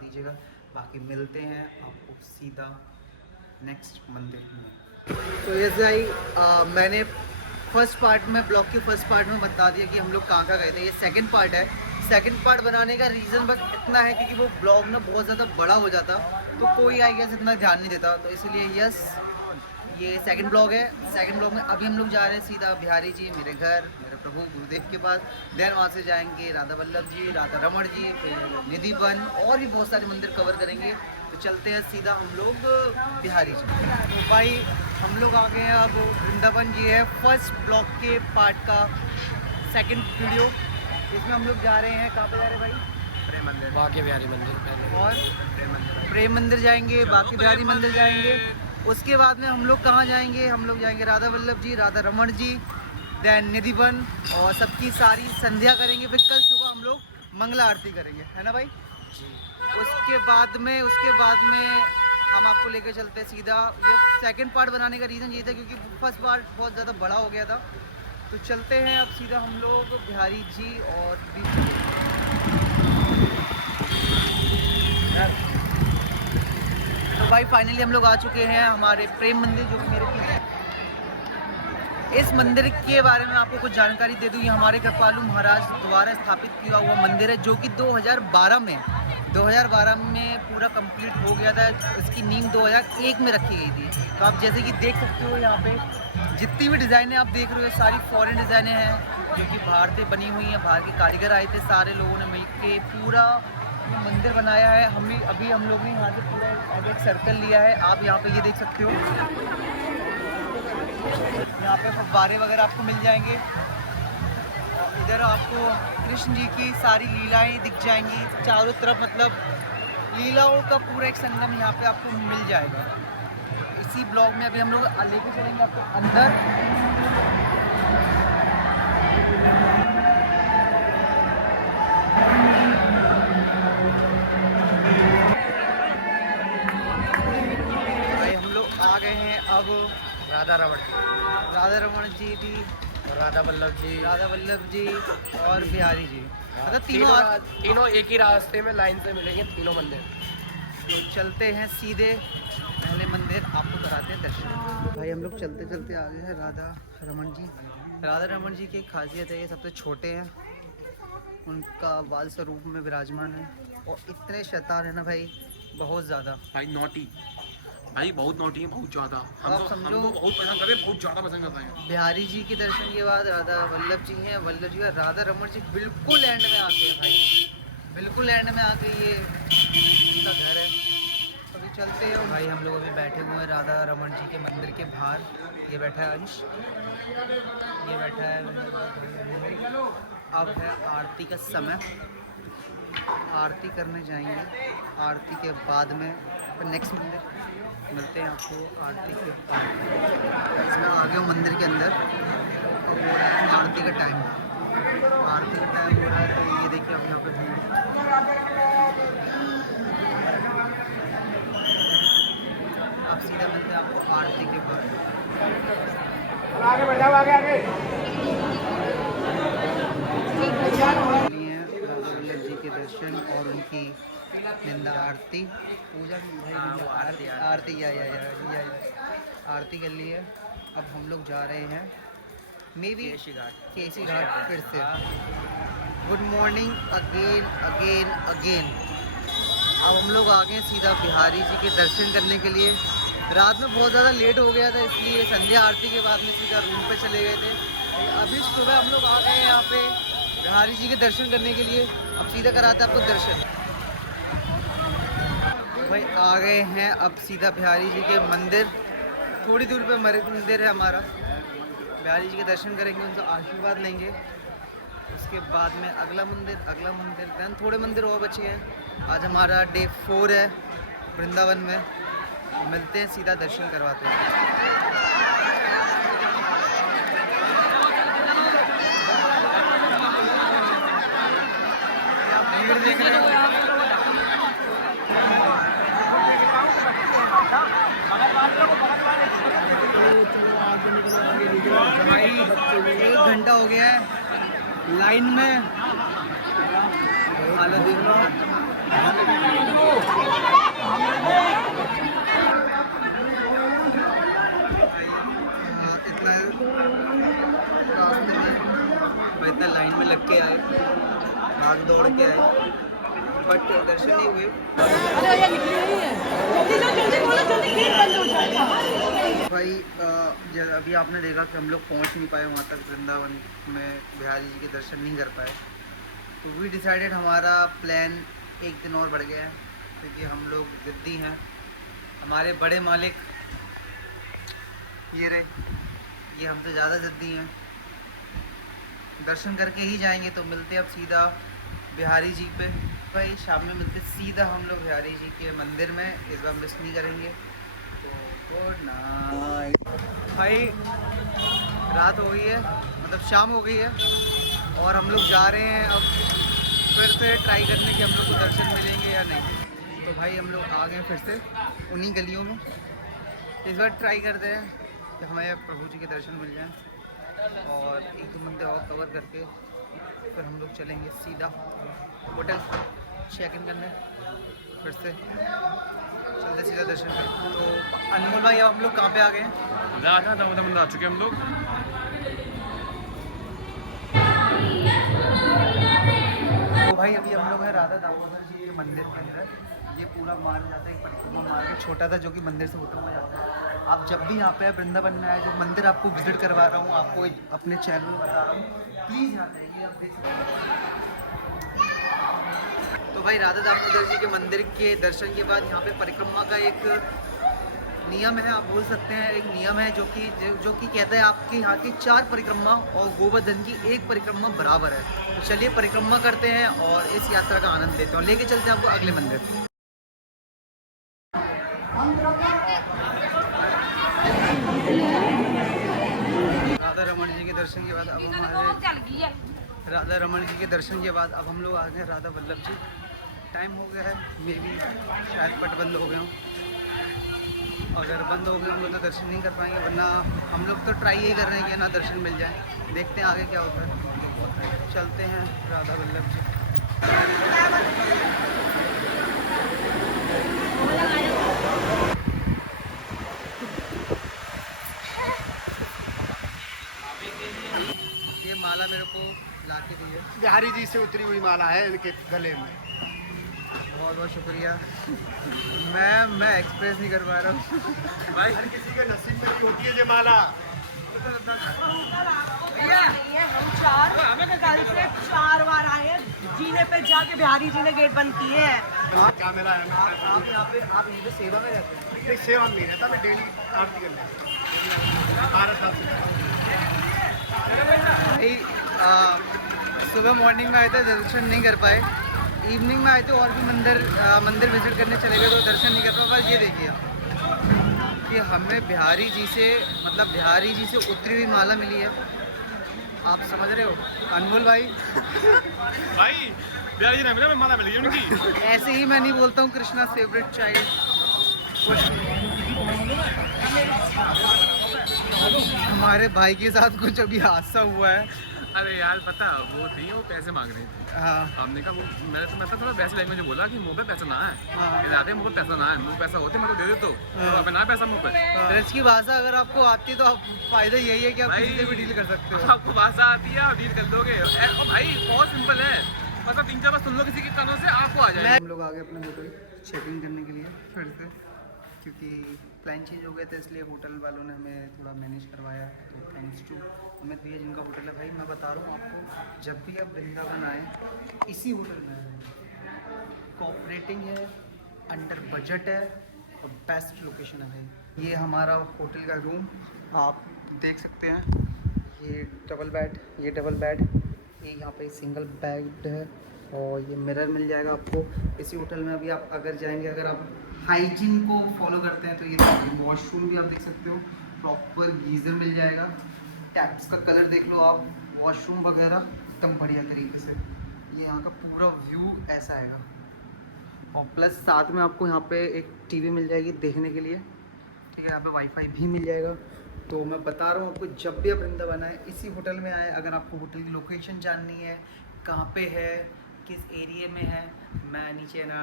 दीजिएगा। बाकी मिलते हैं आपको सीधा नेक्स्ट मंदिर में। तो ये भाई मैंने फर्स्ट पार्ट में ब्लॉग के फर्स्ट पार्ट में बता दिया कि हम लोग कहाँ गए थे। ये सेकंड पार्ट है। सेकंड पार्ट बनाने का रीज़न बस इतना है क्योंकि वो ब्लॉग ना बहुत ज़्यादा बड़ा हो जाता तो कोई आई गेस इतना ध्यान नहीं देता, तो इसलिए यस ये सेकंड ब्लॉग है। सेकंड ब्लॉग में अभी हम लोग जा रहे हैं सीधा बिहारी जी मेरे घर, मेरे प्रभु गुरुदेव के पास। देन वहाँ से जाएंगे राधा वल्लभ जी, राधा रमण जी, फिर निधि वन और भी बहुत सारे मंदिर कवर करेंगे। तो चलते हैं सीधा हम लोग बिहारी जी। तो भाई हम लोग आ गए हैं अब वृंदावन। जी है फर्स्ट ब्लॉग के पार्ट का सेकंड वीडियो। इसमें हम लोग जा रहे हैं, कहाँ पे जा रहे हैं भाई? प्रेम मंदिर, बाकी बिहारी मंदिर और प्रेम मंदिर जाएंगे, बाकी बिहारी मंदिर जाएंगे। उसके बाद में हम लोग कहाँ जाएंगे? हम लोग जाएंगे राधा वल्लभ जी, राधा रमण जी, दैन निधि वन और सबकी सारी संध्या करेंगे। फिर कल सुबह हम लोग मंगला आरती करेंगे, है ना भाई जी। उसके बाद में हम आपको लेकर चलते हैं सीधा। ये सेकंड पार्ट बनाने का रीज़न ये था क्योंकि फर्स्ट पार्ट बहुत ज़्यादा बड़ा हो गया था। तो चलते हैं अब सीधा हम लोग बिहारी जी और तो भाई फाइनली हम लोग आ चुके हैं हमारे प्रेम मंदिर, जो कि मेरे पीछे। इस मंदिर के बारे में आपको कुछ जानकारी दे दूँ। ये हमारे कृपालु महाराज द्वारा स्थापित किया हुआ मंदिर है, जो कि 2012 में पूरा कंप्लीट हो गया था। इसकी नींव 2001 में रखी गई थी। तो आप जैसे कि देख सकते हो यहाँ पे जितनी भी डिज़ाइनें आप देख रहे हो सारी फॉरेन डिज़ाइनें हैं, जो कि बाहर से बनी हुई हैं। बाहर के कारीगर आए थे, सारे लोगों ने मिलके पूरा मंदिर बनाया है। अभी हम लोग ने यहाँ से पूरा एक सर्कल लिया है। आप यहाँ पे ये देख सकते हो, यहाँ पे फव्वारे वगैरह आपको मिल जाएंगे। और इधर आपको कृष्ण जी की सारी लीलाएं दिख जाएंगी चारों तरफ, मतलब लीलाओं का पूरा एक संगम यहाँ पे आपको मिल जाएगा। इसी ब्लॉग में अभी हम लोग लेके चलेंगे आपको अंदर। भाई हम लोग आ गए हैं अब राधा रमण जी भी, राधा वल्लभ जी और बिहारी जी, मतलब तीनों एक ही रास्ते में लाइन से मिलेंगे, तीनों मंदिर। तो चलते हैं सीधे पहले मंदिर, आपको कराते हैं दर्शन। भाई हम लोग चलते चलते आ गए हैं राधा रमण जी की एक खासियत है, ये सबसे छोटे हैं, उनका बाल स्वरूप में विराजमान है और इतने शैतान है ना भाई, बहुत ज़्यादा भाई नोटी, भाई बहुत नोटी है, बहुत ज़्यादा। हमको बहुत पसंद करते हैं, बहुत ज़्यादा पसंद करते हैं। बिहारी जी के दर्शन के बाद राधा वल्लभ जी हैं, वल्लभ जी और राधा रमण जी बिल्कुल एंड में आके हैं भाई, बिल्कुल एंड में आके ये उनका घर है। अभी चलते हैं भाई। हम लोग अभी बैठे हुए हैं राधा रमण जी के मंदिर के बाहर। ये बैठा है अंश, ये बैठा है। अब है आरती का समय, आरती करने जाएंगे। आरती के बाद में नेक्स्ट मंदिर मिलते हैं आपको आरती के बाद। इसमें आ गए मंदिर के अंदर और हो रहा है आरती का टाइम। आरती का टाइम हो रहा है, तो ये देखिए अब यहाँ पे भीड़। आप सीधा मिलते हैं आपको आरती के बाद। आगे बढ़ाओ, आगे आगे। राधा वल्लभ जी के दर्शन और उनकी निंदा आरती पूजा आरती या आरती कर ली है। अब हम लोग जा रहे हैं मे बी केसी घाट फिर से। Good morning again. अब हम लोग आ गए सीधा बिहारी जी के दर्शन करने के लिए। रात में बहुत ज़्यादा लेट हो गया था, इसलिए संध्या आरती के बाद में सीधा रूम पे चले गए थे। अभी सुबह हम लोग आ गए हैं यहाँ पे बिहारी जी के दर्शन करने के लिए। अब सीधा कराते हैं आपको दर्शन। भाई आ गए हैं अब सीधा बिहारी जी के मंदिर। थोड़ी दूर पे हमारे मंदिर है हमारा। बिहारी जी के दर्शन करेंगे, उनसे आशीर्वाद लेंगे। उसके बाद में अगला मंदिर दैन थोड़े मंदिर और बचे हैं। आज हमारा डे 4 है वृंदावन में। मिलते हैं, सीधा दर्शन करवाते हैं। भीड़ देख रहे हो भाई, 1 घंटा हो गया है लाइन में। हालत देख लो। दर्शन नहीं हुए। भाई अभी आपने देखा कि हम लोग पहुंच नहीं पाए वहाँ तक, वृंदावन में बिहारी जी के दर्शन नहीं कर पाए। तो वी डिसाइडेड, हमारा प्लान एक दिन और बढ़ गया है क्योंकि हम लोग ज़िद्दी हैं। हमारे बड़े मालिक ये रहे, ये हमसे ज़्यादा ज़िद्दी हैं। दर्शन करके ही जाएंगे। तो मिलते हैं अब सीधा बिहारी जी पे। भाई शाम में मिलते सीधा हम लोग बिहारी जी के मंदिर में, इस बार मिस नहीं करेंगे। तो गुड नाइट भाई। रात हो गई है, मतलब शाम हो गई है और हम लोग जा रहे हैं अब फिर से ट्राई करने के हम लोग को दर्शन मिलेंगे या नहीं। तो भाई हम लोग आ गए फिर से उन्हीं गलियों में। इस बार ट्राई करते हैं कि हमें प्रभु जी के दर्शन मिल जाएं और एक दो मंदिर और कवर करके फिर हम लोग चलेंगे सीधा होटल चेक इन करने। फिर से चलते सीधा दर्शन करें। तो अनमोल भाई अब हम लोग कहाँ पे आ गए हैं? राधा दामोदर मंदिर आ चुके हैं हम लोग। तो भाई अभी हम लोग हैं राधा दामोदर जी के मंदिर के अंदर। ये पूरा माना जाता है, एक परिक्रमा मार्ग छोटा सा जो कि मंदिर से होता हुआ जाता है। आप जब भी यहाँ पे वृंदावन में आए, जो मंदिर आपको विजिट करवा रहा हूँ, आपको अपने चैनल में बता रहा हूँ, प्लीज़ यहाँ जाइए, आप देख सकते हैं। तो भाई राधा दामोदर जी के मंदिर के दर्शन के बाद यहाँ पे परिक्रमा का एक नियम है, आप बोल सकते हैं एक नियम है जो कि कहता है आपके यहाँ की 4 परिक्रमा और गोवर्धन की 1 परिक्रमा बराबर है। तो चलिए परिक्रमा करते हैं और इस यात्रा का आनंद लेते हैं और लेके चलते हैं आपको अगले मंदिर। राधा रमन जी के दर्शन के बाद अब राधा रमन जी के दर्शन के बाद अब हम लोग आ गए राधा वल्लभ जी। टाइम हो गया है, मे बी शायद पट बंद हो गए हों। अगर बंद हो गए हम लोग तो दर्शन नहीं कर पाएंगे, वरना हम लोग तो ट्राई यही कर रहे हैं कि ना दर्शन मिल जाए। देखते हैं आगे क्या होता है। चलते हैं राधा वल्लभ जी। ये माला मेरे को ला के दी है, बिहारी जी से उतरी हुई माला है इनके गले में। बहुत बहुत शुक्रिया। मैं एक्सप्रेस नहीं कर पा रहा हूँ भाई हर किसी के नसीब में होती है ये माला। हम 4 बार आए हैं, जीने पे जाके बिहारी जी ने गेट बंद किए हैं। क्या मेरा है? आप यहाँ पे सेवा में रहते हैं? नहीं, सेवा में नहीं रहता, मैं डेली आरती कर लेता हूँ 12 साल से। भाई सुबह मॉर्निंग में आए थे, दर्शन नहीं कर पाए। इवनिंग में आए थे और भी मंदिर विजिट करने चले गए तो दर्शन नहीं कर पाए। बस ये देखिए कि हमें बिहारी जी से उतरी हुई माला मिली है। आप समझ रहे हो अनमोल भाई? भाई बिहारी जी ने मिला, माला मिल गई उनकी। ऐसे ही मैं नहीं बोलता हूँ कृष्णा फेवरेट चाइल्ड। हमारे भाई के साथ कुछ अभी हादसा हुआ है। अरे यार पता वो थी, वो पैसे मांग रही थी। हाँ हमने कहा वो मैंने थोड़ा वैसे लैंग्वेज में बोला कि मुंह पे पैसा ना है। हाँ। कहते मुंह पे पैसा ना है, मुंह पे पैसा होते मैं तो दे देता हूँ। हाँ। अब ना पैसा मुंह पे। ब्रज की भाषा अगर आपको आती है तो आप फायदा यही है कि आप भाई, किसी से भी डील कर सकते हो। आपको भाषा आती है और डील कर दोगे। और भाई बहुत सिंपल है, बस 3-4 बार सुन लो किसी के कानों से, आपको आ जाएगा। हम लोग आ गए अपने होटल चेकिंग करने के लिए फिर से, क्योंकि प्लान चेंज हो गया था इसलिए होटल वालों ने हमें थोड़ा मैनेज करवाया। तो थैंक्स टू अमित भैया जिनका होटल है। भाई मैं बता रहा हूँ आपको, जब भी आप वृंदावन आए इसी होटल में आए। कोऑपरेटिंग है, अंडर बजट है और बेस्ट लोकेशन है भाई। ये हमारा होटल का रूम आप देख सकते हैं। ये डबल बेड, ये यहाँ पे सिंगल बेड है और ये मिरर मिल जाएगा आपको इसी होटल में। अभी आप अगर जाएंगे, अगर आप हाइजीन को फॉलो करते हैं तो ये वॉशरूम भी आप देख सकते हो, प्रॉपर गीज़र मिल जाएगा। टैप्स का कलर देख लो आप, वॉशरूम वगैरह एकदम बढ़िया तरीके से। ये यहाँ का पूरा व्यू ऐसा आएगा और प्लस साथ में आपको यहाँ पे एक टीवी मिल जाएगी देखने के लिए, ठीक है। यहाँ पे वाईफाई भी मिल जाएगा। तो मैं बता रहा हूँ आपको, जब भी आप वृंदावन आए इसी होटल में आए। अगर आपको होटल की लोकेशन जाननी है, कहाँ पे है, किस एरिया में है, मैं नीचे ना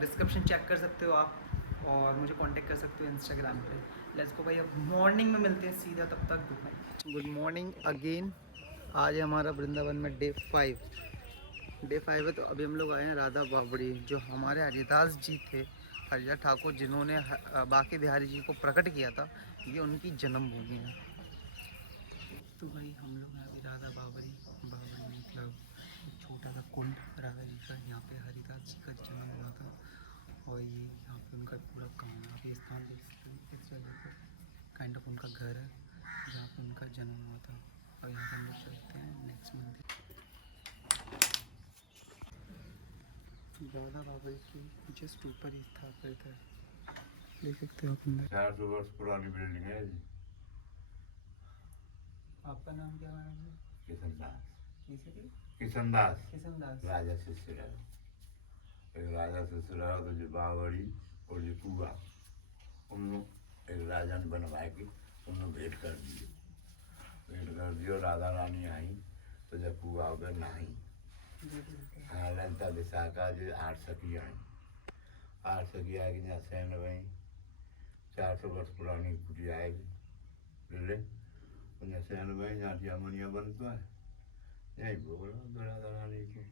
डिस्क्रिप्शन चेक कर सकते हो आप और मुझे कांटेक्ट कर सकते हो इंस्टाग्राम पे। लेट्स गो भाई, अब मॉर्निंग में मिलते हैं सीधा। तब तक गुड मॉर्निंग अगेन। आज है हमारा वृंदावन में डे 5 डे 5 है। तो अभी हम लोग आए हैं राधा बावड़ी, जो हमारे हरिदास जी थे, हरिदास ठाकुर, जिन्होंने बांके बिहारी जी को प्रकट किया था। ये उनकी जन्मभूमि है। तो भाई हम लोग हैं अभी राधा बावड़ी मतलब एक छोटा सा कुंड राधा जी का, यहाँ पे हरिदास जी का जन्म हुआ था। और ये यहाँ पे उनका पूरा काम है। आप ये स्थान देख सकते हैं, इस जगह पर काइंड ऑफ उनका घर है जहाँ पे उनका जन्म हुआ था। और यहाँ पे हम लोग चलते हैं नेक्स्ट मंदिर। राधा बावड़ी की जस्ट ऊपर ही स्थापित है, देख सकते हो आप अंदर। 400 वर्ष पुरानी बिल्डिंग है जी। आपका नाम क्या है? किशनदास। किसकी? किशनदास किशनदास। राजा शिष्य रहा, एक राजा शिष्य रहा। तो जो बावड़ी और जो कुआ, उन लोग एक राजा ने बनवा के उन लोग भेंट कर दियो। राधा रानी आई तो जब कुआ हो गया नहीं, हाँ लंका दिशा का जो 8 सखी आई, 8 सखी आएगी जहाँ सैन वहीं 400 वर्ष पुरानी कुटिया आएगी ले उन्हें सैन वहीं जहाँ जामुनिया बनता है, यही बोला राधा रानी को।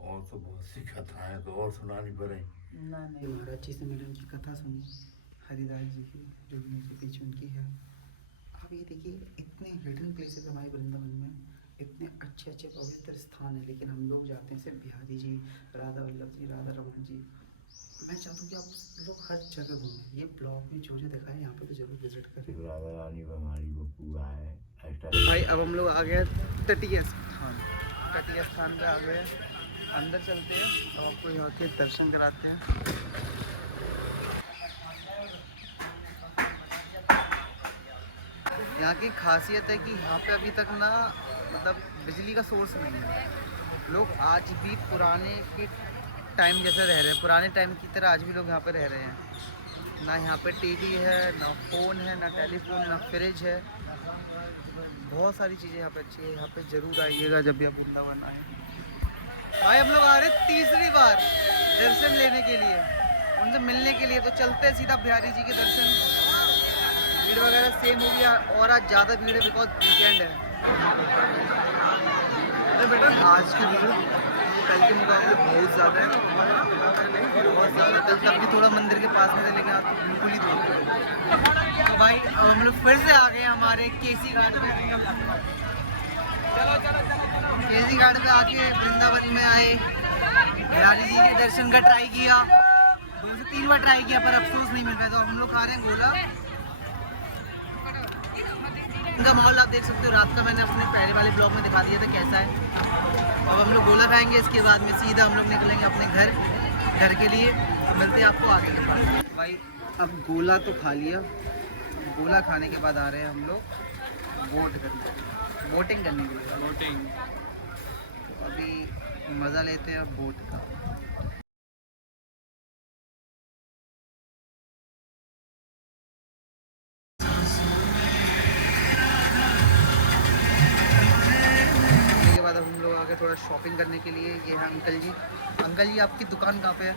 और तो बहुत सी कथाएं तो और सुनानी पड़े। नहीं, महाराज जी से मिलन की कथा सुनी हरिदास जी की, जो मुझे पीछे उनकी है। आप ये देखिए, इतने हिडन प्लेसेस हमारे वृंदावन में, इतने अच्छे अच्छे पवित्र स्थान है, लेकिन हम लोग जाते हैं सिर्फ बिहारी जी, राधा वल्लभ जी, राधा रमन जी। मैं चाहता हूँ कि आप लोग हर जगह घूमें। ये ब्लॉग में जो दिखाया है यहाँ पे तो जरूर विजिट करें। राधा रानी हमारी को पूरा है। भाई अब हम लोग आ गए तटीय स्थान। तटीय स्थान पे आ गए, अंदर चलते हैं और आपको यहाँ के दर्शन कराते हैं। यहाँ की खासियत है कि यहाँ पे अभी तक ना मतलब बिजली का सोर्स नहीं है। लोग आज भी पुराने के टाइम जैसे रह रहे हैं, पुराने टाइम की तरह आज भी लोग यहाँ पे रह रहे हैं। ना यहाँ पे टीवी है, ना फ़ोन है, ना टेलीफोन, ना फ्रिज है। बहुत सारी चीज़ें यहाँ पे अच्छी है। यहाँ पे ज़रूर आइएगा जब भी आप वृंदावन आए। भाई हम लोग आ रहे हैं तीसरी बार दर्शन लेने के लिए, उनसे मिलने के लिए। तो चलते हैं सीधा बिहारी जी के दर्शन। भीड़ वगैरह सेम हो गया और आज ज़्यादा भीड़ है बिकॉज वीकेंड है। अरे बेटा आज की भीड़ कल के मुकाबले बहुत ज़्यादा है, बहुत ज़्यादा। कल तक भी थोड़ा मंदिर के पास में थे, लेकिन आज तो बिल्कुल ही दूर। तो भाई अब हम लोग फिर से आ गए हमारे केसी घाट पे। केसी घाट पे आके वृंदावन में आए, बिहारी जी के दर्शन का ट्राई किया। 2 से 3 बार ट्राई किया पर अफसोस नहीं मिल पाया। तो हम लोग खा रहे हैं गोला। इनका माहौल आप देख सकते हो, रात का मैंने अपने पहले वाले ब्लॉग में दिखा दिया था कैसा है। अब हम लोग गोला खाएंगे, इसके बाद में सीधा हम लोग निकलेंगे अपने घर के लिए। तो मिलते हैं आपको आगे के पास। भाई अब गोला तो खा लिया, गोला खाने के बाद आ रहे हैं हम लोग बोटिंग करने के लिए। तो अभी मज़ा लेते हैं बोट का। हम लोग आगे थोड़ा शॉपिंग करने के लिए। ये है अंकल जी। अंकल जी आपकी दुकान कहाँ पे है?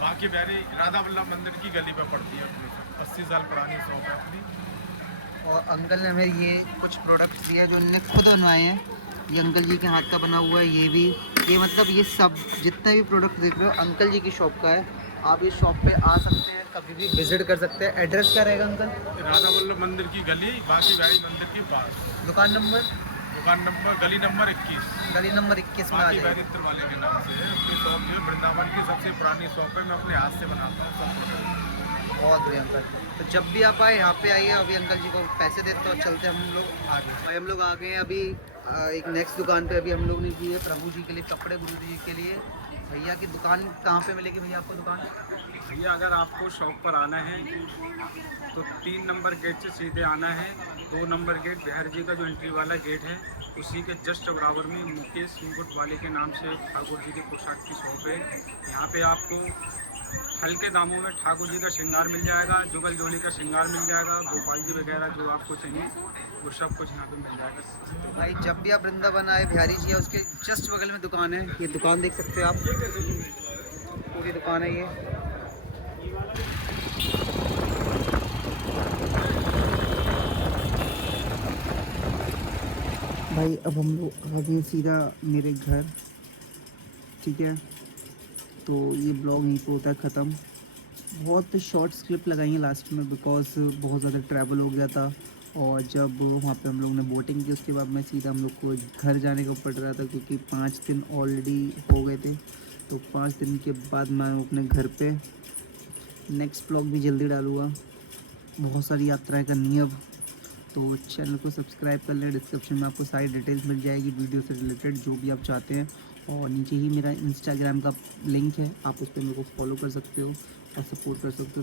बांके बिहारी राधा वल्लभ मंदिर की गली पे पड़ती है अपनी, 80 साल पुरानी शॉप है अपनी। और अंकल ने हमें ये कुछ प्रोडक्ट्स दिए जो उन्होंने खुद बनवाए हैं। ये अंकल जी के हाथ का बना हुआ है। ये भी, ये मतलब ये सब जितने भी प्रोडक्ट देख रहे हो अंकल जी की शॉप का है। आप इस शॉप पे आ सकते हैं, कभी भी विजिट कर सकते हैं। एड्रेस क्या रहेगा अंकल? राधा वल्लभ मंदिर की गली, बांके बिहारी मंदिर के पास। दुकान नंबर गली नंबर 21। गली नंबर 21 में आ बांके जाएगा। बिहारी इत्र वाले के नाम से है। अपनी शॉप जो है वृंदावन की सबसे पुरानी शॉप है। मैं अपने हाथ से बनाता हूँ सब प्रोडक्ट। बहुत बढ़िया अंकल। तो जब भी आप आए यहाँ पे आइए। अभी अंकल जी को पैसे देते और चलते हम लोग आगे। भाई हम लोग आ गए हैं अभी एक नेक्स्ट दुकान पे। अभी हम लोग ने की है प्रभु जी के लिए कपड़े, गुरु जी के लिए। भैया की दुकान कहाँ पे मिलेगी भैया आपको दुकान? भैया अगर आपको शॉप पर आना है तो 3 नंबर गेट से सीधे आना है। 2 नंबर गेट बिहारी जी का जो एंट्री वाला गेट है, उसी के जस्ट बराबर में मुकेश मुकुट वाले के नाम से ठाकुर जी की पोशाक की शॉप है। यहाँ पे आपको हल्के दामों में ठाकुर जी का श्रृंगार मिल जाएगा, जुगल जोड़ी का श्रृंगार मिल जाएगा, गोपाल जी वगैरह जो आपको चाहिए वो सब कुछ यहाँ पे मिल जाएगा। भाई जब भी आप वृंदावन आए, बिहारी जी है उसके जस्ट बगल में दुकान है। ये दुकान देख सकते हो आप, पूरी दुकान है ये। भाई अब हम लोग आ गए सीधा मेरे घर। ठीक है, तो ये ब्लॉग यहीं पे होता है ख़त्म। बहुत शॉर्ट स्क्रिप्ट लगाई है लास्ट में बिकॉज बहुत ज़्यादा ट्रैवल हो गया था, और जब वहाँ पे हम लोग ने बोटिंग की उसके बाद में सीधा हम लोग को घर जाने का पड़ रहा था क्योंकि 5 दिन ऑलरेडी हो गए थे। तो 5 दिन के बाद मैं अपने घर पे नेक्स्ट ब्लॉग भी जल्दी डालूँगा। बहुत सारी यात्राएं करनी है अब, तो चैनल को सब्सक्राइब कर लें। डिस्क्रिप्शन में आपको सारी डिटेल्स मिल जाएगी वीडियो से रिलेटेड जो भी आप चाहते हैं, और नीचे ही मेरा इंस्टाग्राम का लिंक है, आप उस पर मेरे को फॉलो कर सकते हो और सपोर्ट कर सकते हो।